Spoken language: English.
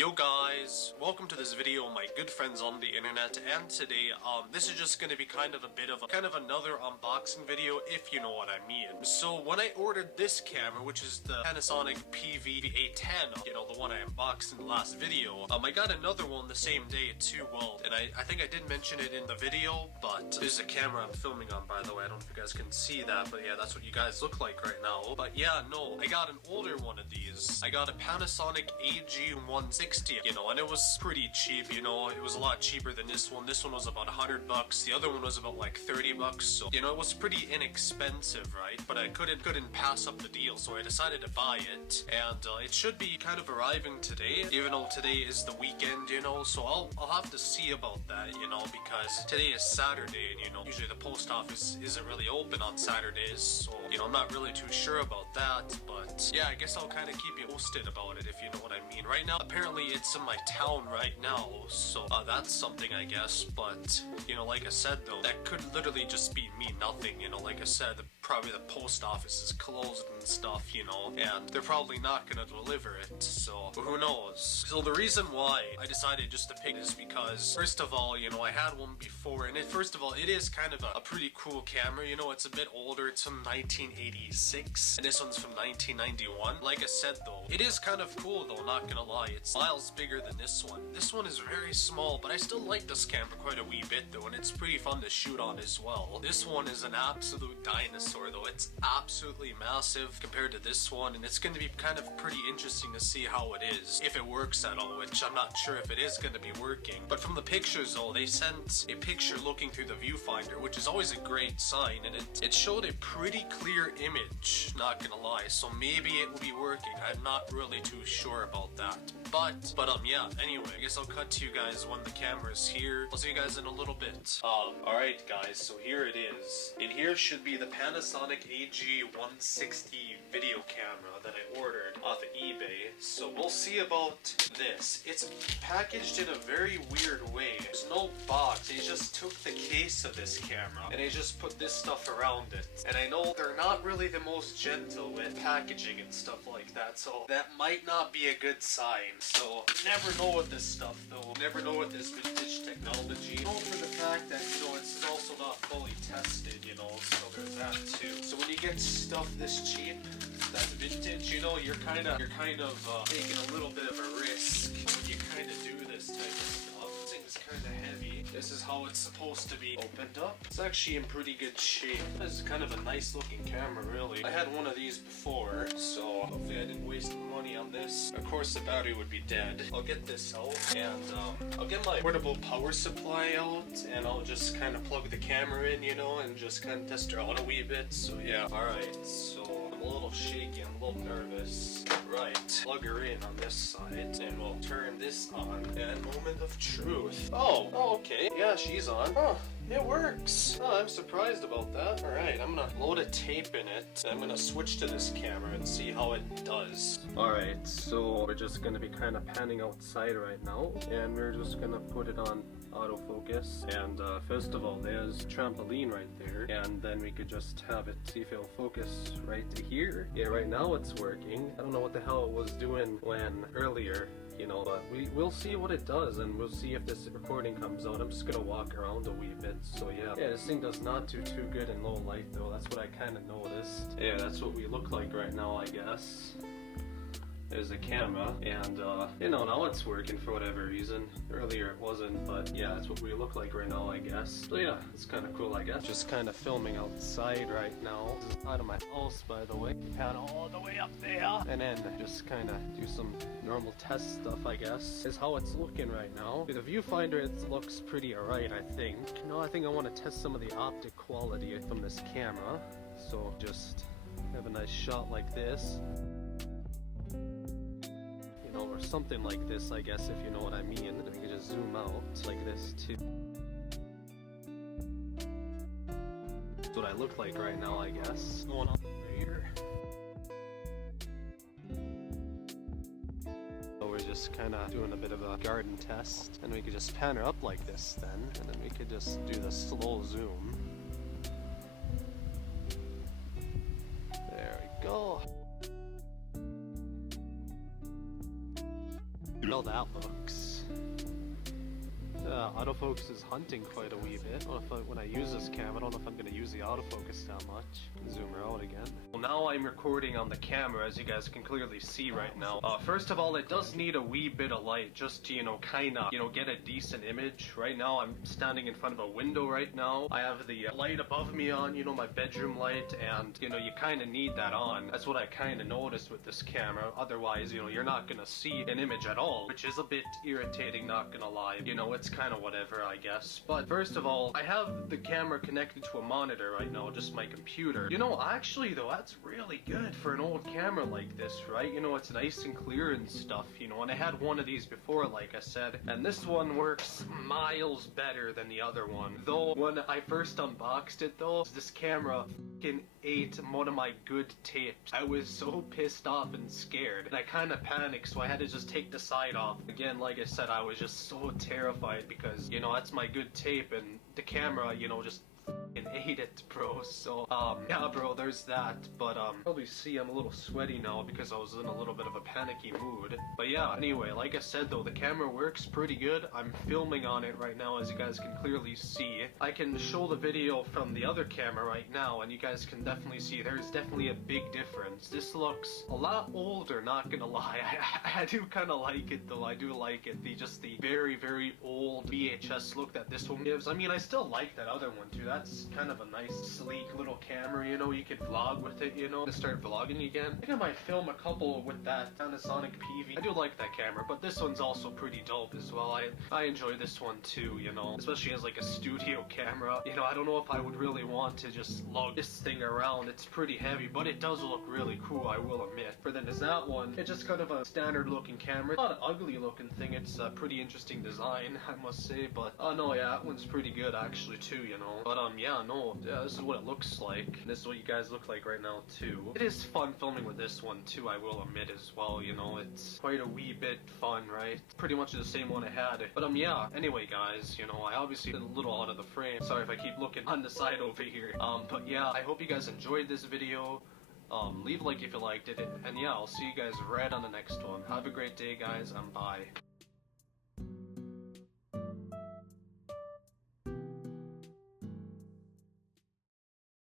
Yo guys, welcome to this video, my good friends on the internet, and today, this is just gonna be kind of another unboxing video, if you know what I mean. So when I ordered this camera, which is the Panasonic PV-A10, you know, the one I unboxed in the last video, I got another one the same day too, well, and I think I did mention it in the video, but this is a camera I'm filming on, by the way. I don't know if you guys can see that, but yeah, that's what you guys look like right now. But yeah, no, I got an older one of these. I got a Panasonic ag160. You know, and it was pretty cheap, you know, it was a lot cheaper than this one. This one was about $100, the other one was about like $30, so, you know, it was pretty inexpensive, right? But I couldn't pass up the deal, so I decided to buy it, and it should be kind of arriving today, even though today is the weekend, you know, so I'll have to see about that, you know, because today is Saturday, and, you know, usually the post office isn't really open on Saturdays, so, you know, I'm not really too sure about that, but, yeah, I guess I'll kind of keep you posted about it, if you know what I mean. Right now, apparently it's in my town right now, so that's something, I guess. But, you know, like I said though, that could literally just be me nothing, you know, like I said, probably the post office is closed and stuff, you know, and they're probably not gonna deliver it, so who knows. So the reason why I decided just to pick is because, first of all, you know, I had one before, and first of all, it is kind of a pretty cool camera, you know, it's a bit older, it's from 1986, and this one's from 1991. Like I said though, it is kind of cool though, not gonna lie, it's miles bigger than this one. This one is very small, but I still like this camera quite a wee bit though, and it's pretty fun to shoot on as well. This one is an absolute dinosaur though, it's absolutely massive compared to this one, and it's going to be kind of pretty interesting to see how it is, if it works at all, which I'm not sure if it is going to be working. But from the pictures though, they sent a picture looking through the viewfinder, which is always a great sign, and it showed a pretty clear image, not gonna lie, so maybe it will be working. I'm not really too sure about that. But yeah, anyway, I guess I'll cut to you guys when the camera's here. I'll see you guys in a little bit. Alright guys, so here it is. In here should be the Panasonic ag160 video camera that I ordered off of eBay. So we'll see about this. It's packaged in a very weird way. There's no box. They just took the case of this camera and they just put this stuff around it. And I know they're not really the most gentle with packaging and stuff like that, so that might not be a good sign. So, never know with this stuff though. Never know with this vintage technology. Know for the fact that, you know, it's also not fully tested, you know, so there's that too. So when you get stuff this cheap, that's vintage, you know, you're kind of taking a little bit of a risk when you kind of do this type of stuff. This thing's kind of heavy. This is how it's supposed to be opened up. It's actually in pretty good shape. This is kind of a nice looking camera, really. I had one of these before, so hopefully I didn't waste money on this. Of course the battery would be dead. I'll get this out, and I'll get my portable power supply out, and I'll just kind of plug the camera in, you know, and just kind of test her out a wee bit. So yeah, alright, so I'm a little shaky, I'm a little nervous. Right, plug her in on this side, and we'll turn this on, and moment of truth. Oh, okay, yeah, she's on. Huh, it works. Oh, I'm surprised about that. Alright, I'm gonna load a tape in it, and I'm gonna switch to this camera and see how it does. Alright, so we're just gonna be kind of panning outside right now, and we're just gonna put it on autofocus, and first of all, there's trampoline right there, and then we could just have it see if it'll focus right to here. Yeah, right now it's working. I don't know what the hell it was doing when earlier, you know, but we'll see what it does, and we'll see if this recording comes out. I'm just gonna walk around a wee bit, so yeah, this thing does not do too good in low light though. That's what I kind of noticed. Yeah, that's what we look like right now, I guess. There's a camera, and you know, now it's working for whatever reason. Earlier it wasn't, but yeah, that's what we look like right now, I guess. So yeah, it's kind of cool, I guess. Just kind of filming outside right now. This is out of my house, by the way. Pan all the way up there, and then just kind of do some normal test stuff, I guess. Is how it's looking right now. With the viewfinder, it looks pretty alright, I think. I think I want to test some of the optic quality from this camera. So just have a nice shot like this. Or something like this, I guess, if you know what I mean. And we can just zoom out like this too. That's what I look like right now, I guess. Going on here. So we're just kind of doing a bit of a garden test, and we could just pan her up like this then, and then we could just do the slow zoom. There we go. Well, that autofocus. Autofocus is hunting quite a wee bit. When I use this cam, I don't know if I'm going to use the autofocus that much. Zoom her out again. Well, now I'm recording on the camera, as you guys can clearly see right now. First of all, it does need a wee bit of light just to, kinda, get a decent image. Right now, I'm standing in front of a window right now. I have the light above me on, my bedroom light, and, you kinda need that on. That's what I kinda noticed with this camera. Otherwise, you're not gonna see an image at all, which is a bit irritating, not gonna lie. It's kind of whatever, I guess. But first of all, I have the camera connected to a monitor right now, just my computer. Actually though, that's really good for an old camera like this, right? It's nice and clear and stuff, and I had one of these before, like I said, and this one works miles better than the other one. Though, when I first unboxed it though, this camera fucking ate one of my good tapes. I was so pissed off and scared, and I kind of panicked, so I had to just take the side off. Again, like I said, I was just so terrified because, that's my good tape, and the camera, just fucking ate it, bro. So, yeah, bro, there's that. But, probably see I'm a little sweaty now because I was in a little bit of a panicky mood. But yeah, anyway, like I said though, the camera works pretty good. I'm filming on it right now, as you guys can clearly see. I can show the video from the other camera right now, and you guys can definitely see there's definitely a big difference. This looks a lot older, not gonna lie. I do kind of like it though. I do like it. The very, very old VHS look that this one gives. I mean, I still like that other one too. That's kind of a nice, sleek little camera, you can vlog with it, to start vlogging again. I think I might film a couple with that panisonic PV. I do like that camera, but this one's also pretty dope as well. I enjoy this one too, especially as like a studio camera. I don't know if I would really want to just lug this thing around. It's pretty heavy, but it does look really cool, I will admit. But then there's that one. It's just kind of a standard looking camera. It's not an ugly looking thing. It's a pretty interesting design, I must say. But, no, yeah, that one's pretty good actually too, But, yeah, no, yeah, this is what it looks like. This is what you guys look like right now too. It is fun filming with this one too, I will admit as well, it's quite a wee bit fun, right? Pretty much the same one I had. But yeah, anyway guys, I obviously did a little out of the frame. Sorry if I keep looking on the side over here. But yeah, I hope you guys enjoyed this video. Leave a like if you liked it, and yeah, I'll see you guys right on the next one. Have a great day guys, and bye.